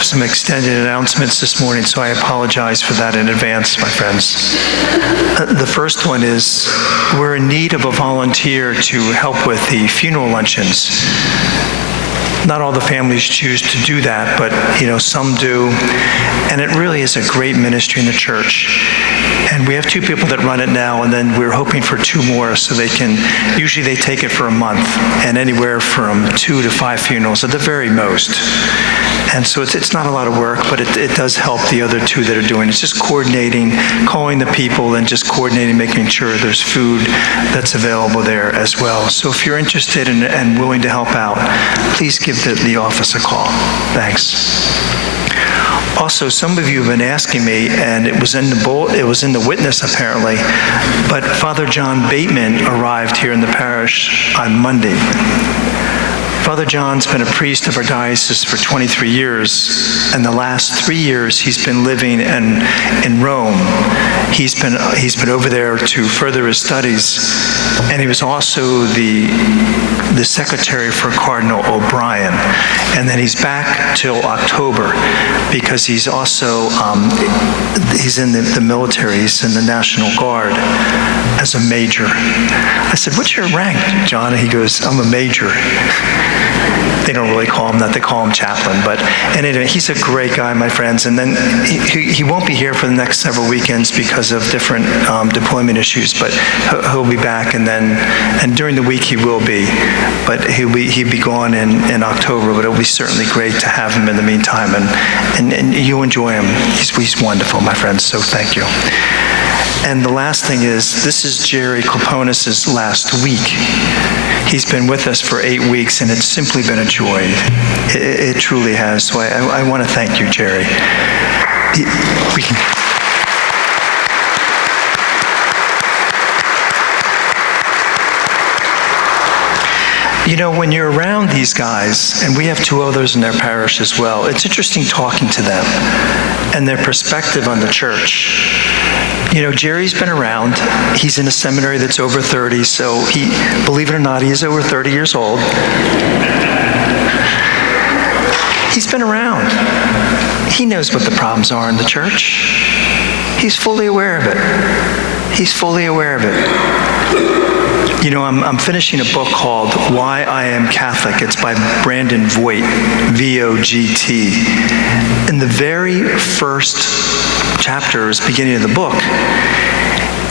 have some extended announcements this morning, so I apologize for that in advance, my friends. The first one is we're in need of a volunteer to help with the funeral luncheons. Not all the families choose to do that, but some do. And it really is a great ministry in the church. And we have 2 people that run it now, and then we're hoping for 2 more so usually they take it for a month, and anywhere from 2 to 5 funerals at the very most. And so it's not a lot of work, but it does help the other 2 that are doing it. It's just coordinating, calling the people, and just coordinating, making sure there's food that's available there as well. So if you're interested and willing to help out, please give the office a call. Thanks. Also, some of you have been asking me, and it was in the witness apparently, but Father John Bateman arrived here in the parish on Monday. Father John's been a priest of our diocese for 23 years, and the last 3 years he's been living in Rome. He's been over there to further his studies, and he was also the secretary for Cardinal O'Brien. And then he's back till October because he's also he's in the military. He's in the National Guard as a major. I said, "What's your rank, John?" And he goes, "I'm a major." They don't really call him that. They call him chaplain. But anyway, he's a great guy, my friends. And then he won't be here for the next several weekends because of different deployment issues. But he'll be back, and during the week he will be. But he'll be gone in October. But it'll be certainly great to have him in the meantime. And you'll enjoy him. He's wonderful, my friends. So thank you. And the last thing is, this is Jerry Kloponis' last week. He's been with us for 8 weeks, and it's simply been a joy. It truly has. So I want to thank you, Jerry. When you're around these guys, and we have 2 others in their parish as well, it's interesting talking to them and their perspective on the church. Jerry's been around. He's in a seminary that's over 30, so believe it or not, he is over 30 years old. He's been around. He knows what the problems are in the church. He's fully aware of it. He's fully aware of it. I'm finishing a book called Why I Am Catholic. It's by Brandon Vogt, V-O-G-T. In the very first chapters, beginning of the book,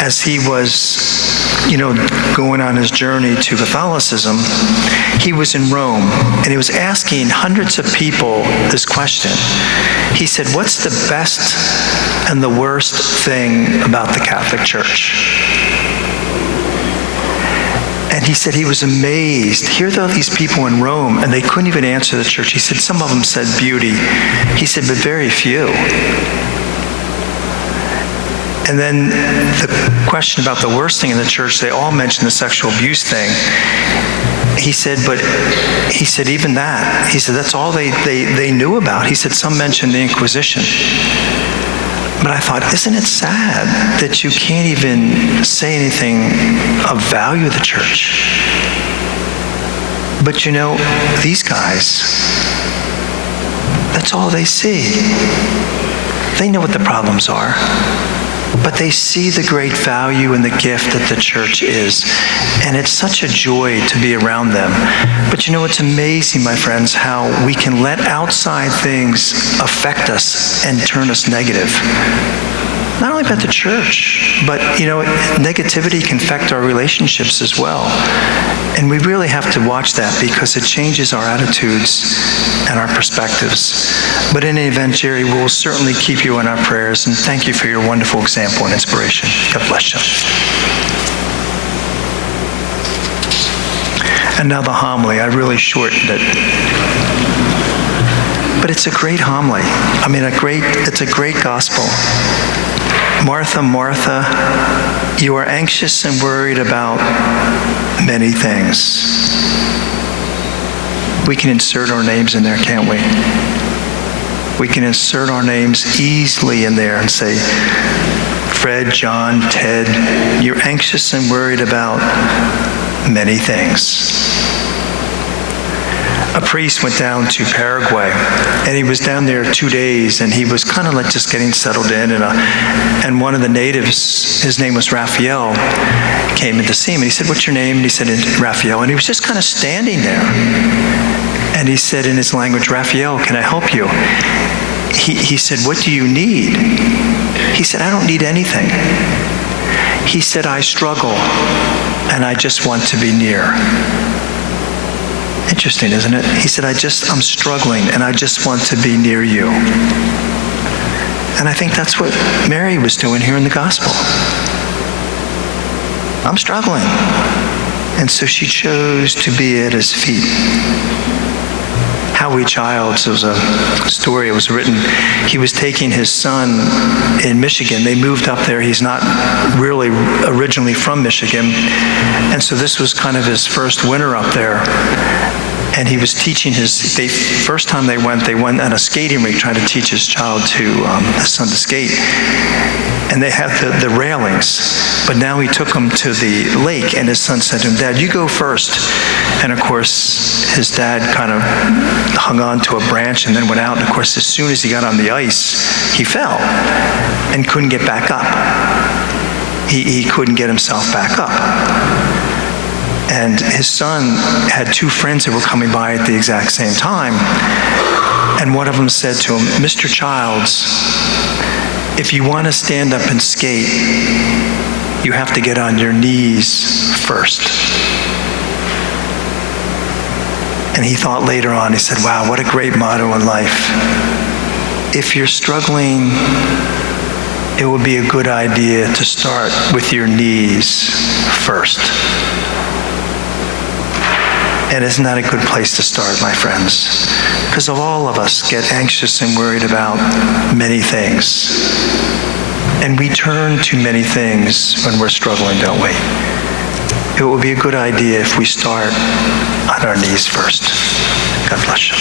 as he was, going on his journey to Catholicism, he was in Rome, and he was asking hundreds of people this question. He said, "What's the best and the worst thing about the Catholic Church?" And he said he was amazed. Here are these people in Rome, and they couldn't even answer the church. He said some of them said beauty. He said, but very few. And then the question about the worst thing in the church, they all mentioned the sexual abuse thing. He said, even that, he said, that's all they knew about. He said, some mentioned the Inquisition. But I thought, isn't it sad that you can't even say anything of value of the church? But these guys, that's all they see. They know what the problems are, but they see the great value and the gift that the church is. And it's such a joy to be around them. But it's amazing, my friends, how we can let outside things affect us and turn us negative. Not only about the church, but, negativity can affect our relationships as well. And we really have to watch that because it changes our attitudes and our perspectives. But in any event, Jerry, we'll certainly keep you in our prayers, and thank you for your wonderful example and inspiration. God bless you. And now the homily. I really shortened it. But it's a great homily. It's a great gospel. Martha, Martha, you are anxious and worried about many things. We can insert our names in there, can't we? We can insert our names easily in there and say, Fred, John, Ted, you're anxious and worried about many things. a priest went down to Paraguay, and he was down there 2 days, and he was kind of like just getting settled in, and one of the natives, his name was Raphael, came in to see him, and he said, "What's your name?" And he said, "Raphael," and he was just kind of standing there, and he said in his language, "Raphael, can I help you?" He said, "What do you need?" He said, "I don't need anything." He said, "I struggle, and I just want to be near." Interesting, isn't it? He said, I'm struggling, and I just want to be near you. And I think that's what Mary was doing here in the gospel. I'm struggling. And so she chose to be at his feet. Howie Childs, there was a story, it was written, he was taking his son in Michigan. They moved up there. He's not really originally from Michigan. And so this was kind of his first winter up there. And he was teaching first time they went on a skating rink trying to teach his son to skate. And they had the railings, but now he took him to the lake, and his son said to him, "Dad, you go first." And of course, his dad kind of hung on to a branch and then went out. And of course, as soon as he got on the ice, he fell and couldn't get back up. He couldn't get himself back up. And his son had two friends that were coming by at the exact same time. And one of them said to him, "Mr. Childs, if you want to stand up and skate, you have to get on your knees first." And he thought later on, he said, "Wow, what a great motto in life. If you're struggling, it would be a good idea to start with your knees first." And isn't that a good place to start, my friends? Because all of us get anxious and worried about many things. And we turn to many things when we're struggling, don't we? It would be a good idea if we start on our knees first. God bless you.